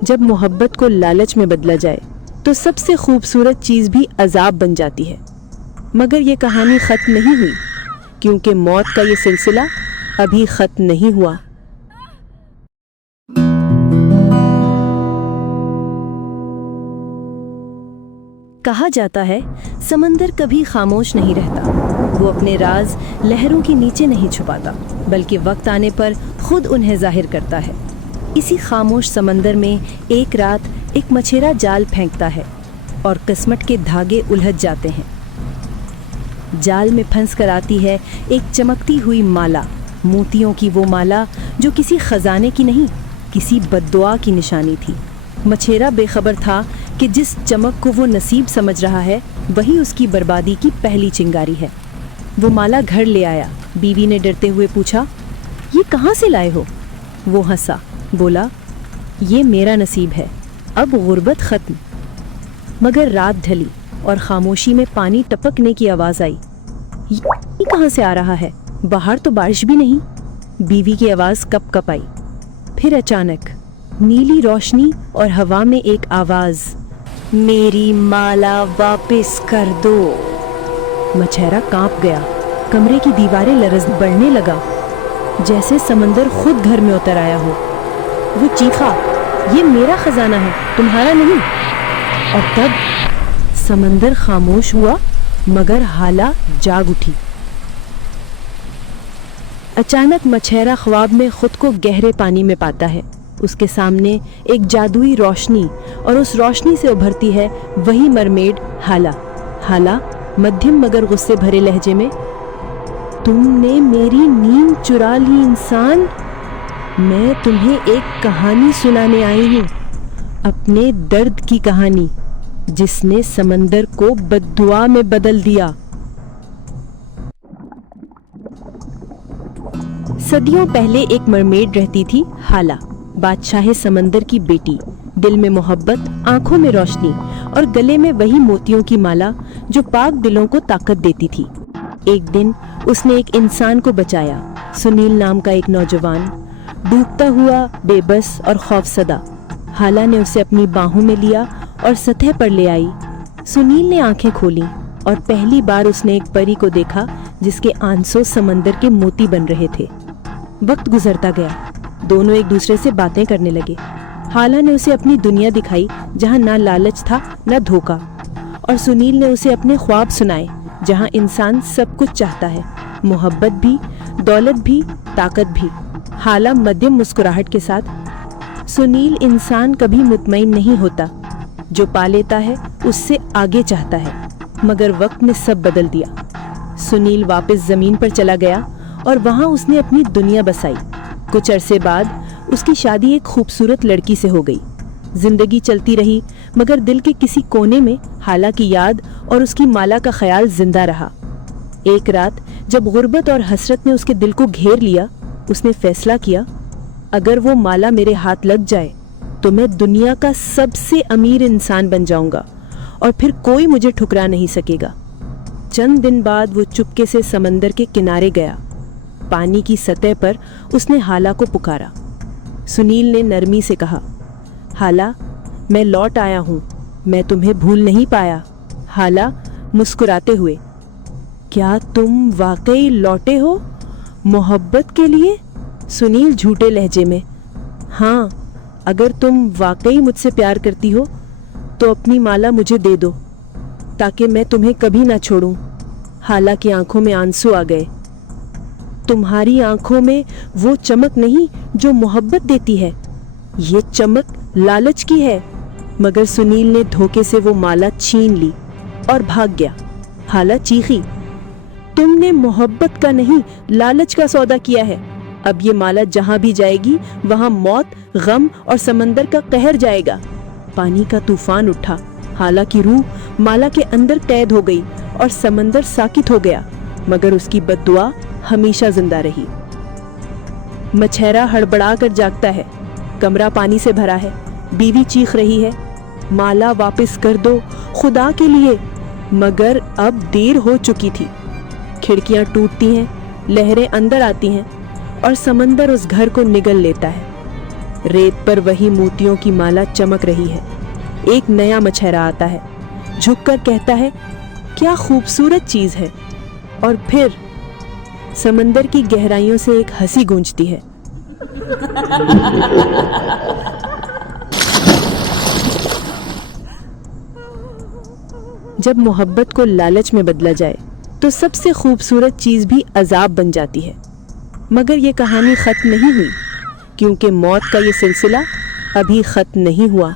جب محبت کو لالچ میں بدلا جائے تو سب سے خوبصورت چیز بھی عذاب بن جاتی ہے۔ مگر یہ کہانی ختم نہیں ہوئی، کیونکہ موت کا یہ سلسلہ ابھی ختم نہیں ہوا۔ کہا جاتا ہے سمندر کبھی خاموش نہیں رہتا، وہ اپنے راز لہروں کے نیچے نہیں چھپاتا، بلکہ وقت آنے پر خود انہیں ظاہر کرتا ہے۔ اسی خاموش سمندر میں ایک رات ایک مچھیرا جال پھینکتا ہے اور قسمت کے دھاگے الجھ جاتے ہیں۔ جال میں پھنس کر آتی ہے ایک چمکتی ہوئی مالا، موتیوں کی وہ مالا جو کسی خزانے کی نہیں، کسی بددعا کی نشانی تھی۔ مچھیرا بے خبر تھا کہ جس چمک کو وہ نصیب سمجھ رہا ہے وہی اس کی بربادی کی پہلی چنگاری ہے۔ وہ مالا گھر لے آیا۔ بیوی نے ڈرتے ہوئے پوچھا، یہ کہاں سے لائے ہو؟ وہ ہنسا، بولا، یہ میرا نصیب ہے، اب غربت ختم۔ مگر رات ڈھلی اور خاموشی میں پانی ٹپکنے کی آواز آئی۔ یہ کہاں سے آ رہا ہے؟ باہر تو بارش بھی نہیں۔ بیوی کی آواز کپ کپ آئی۔ پھر اچانک نیلی روشنی اور ہوا میں ایک آواز، میری مالا واپس کر دو۔ مچھیرا کانپ گیا، کمرے کی دیواریں لرز بڑھنے لگا، جیسے سمندر خود گھر میں اتر آیا ہو۔ وہ چیخا، یہ میرا خزانہ ہے، تمہارا نہیں۔ اور تب سمندر خاموش ہوا، مگر ہالہ جاگ اٹھی۔ اچانک مچھیرا خواب میں خود کو گہرے پانی میں پاتا ہے۔ اس کے سامنے ایک جادوئی روشنی، اور اس روشنی سے ابھرتی ہے وہی مرمیڈ ہالہ۔ ہالہ مدھم مگر غصے بھرے لہجے میں، تم نے میری نیند چرا لی انسان، میں تمہیں ایک کہانی سنانے آئی ہوں، اپنے درد کی کہانی، جس نے سمندر کو بددعا میں بدل دیا۔ صدیوں پہلے ایک مرمیڈ رہتی تھی، ہالہ، بادشاہ سمندر کی بیٹی، دل میں محبت، آنکھوں میں روشنی اور گلے میں وہی موتیوں کی مالا جو پاک دلوں کو طاقت دیتی تھی۔ ایک دن اس نے ایک انسان کو بچایا، سنیل نام کا ایک نوجوان، ڈوبتا ہوا، بے بس اور خوف زدہ۔ ہالہ نے اسے اپنی باہوں میں لیا اور سطح پر لے آئی۔ سنیل نے آنکھیں کھولیں اور پہلی بار اس نے ایک پری کو دیکھا جس کے آنسو سمندر کے موتی بن رہے تھے۔ وقت گزرتا گیا، دونوں ایک دوسرے سے باتیں کرنے لگے۔ ہالہ نے اسے اپنی دنیا دکھائی جہاں نہ لالچ تھا نہ دھوکہ، اور سنیل نے اسے اپنے خواب سنائے جہاں انسان سب کچھ چاہتا ہے، محبت بھی، دولت بھی، طاقت بھی۔ ہالہ مدھم مسکراہٹ کے ساتھ، سنیل، انسان کبھی مطمئن نہیں ہوتا، جو پا لیتا ہے اس سے آگے چاہتا ہے، مگر وقت نے سب بدل دیا۔ سنیل واپس زمین پر چلا گیا اور وہاں اس نے اپنی دنیا بسائی۔ کچھ عرصے بعد اس کی شادی ایک خوبصورت لڑکی سے ہو گئی۔ زندگی چلتی رہی، مگر دل کے کسی کونے میں ہالہ کی یاد اور اس کی مالا کا خیال زندہ رہا۔ ایک رات جب غربت اور حسرت نے اس کے دل کو گھیر لیا، اس نے فیصلہ کیا، اگر وہ مالا میرے ہاتھ لگ جائے تو میں دنیا کا سب سے امیر انسان بن جاؤں گا، اور پھر کوئی مجھے ٹھکرا نہیں سکے گا۔ چند دن بعد وہ چپکے سے سمندر کے کنارے گیا۔ پانی کی سطح پر اس نے ہالہ کو پکارا۔ سنیل نے نرمی سے کہا، ہالہ، میں لوٹ آیا ہوں، میں تمہیں بھول نہیں پایا۔ ہالہ مسکراتے ہوئے، کیا تم واقعی لوٹے ہو؟ محبت کے لیے؟ سنیل جھوٹے لہجے میں، ہاں، اگر تم واقعی مجھ سے پیار کرتی ہو تو اپنی مالا مجھے دے دو تاکہ میں تمہیں کبھی نہ چھوڑوں۔ ہالہ کی آنکھوں میں آنسو آ گئے۔ تمہاری آنکھوں میں وہ چمک نہیں جو محبت دیتی ہے، یہ چمک لالچ کی ہے۔ مگر سنیل نے دھوکے سے وہ مالا چھین لی اور بھاگ گیا۔ ہالہ چیخی، تم نے محبت کا نہیں، لالچ کا سودا کیا ہے۔ اب یہ مالا جہاں بھی جائے گی وہاں موت، غم اور سمندر کا قہر جائے گا۔ پانی کا طوفان اٹھا، ہالہ کی روح مالا کے اندر قید ہو گئی اور سمندر ساکت ہو گیا، مگر اس کی بددعا ہمیشہ زندہ رہی۔ مچھیرا ہڑبڑا کر جاگتا ہے، کمرہ پانی سے بھرا ہے، بیوی چیخ رہی ہے، مالا واپس کر دو خدا کے لیے، مگر اب دیر ہو چکی تھی، کھڑکیاں ٹوٹتی ہیں، لہریں اندر آتی ہیں اور سمندر اس گھر کو نگل لیتا ہے۔ ریت پر وہی موتیوں کی مالا چمک رہی ہے۔ ایک نیا مچھیرا آتا ہے، جھک کر کہتا ہے، کیا خوبصورت چیز ہے، اور پھر سمندر کی گہرائیوں سے ایک ہنسی گونجتی ہے۔ جب محبت کو لالچ میں بدلا جائے تو سب سے خوبصورت چیز بھی عذاب بن جاتی ہے۔ مگر یہ کہانی ختم نہیں ہوئی، کیونکہ موت کا یہ سلسلہ ابھی ختم نہیں ہوا۔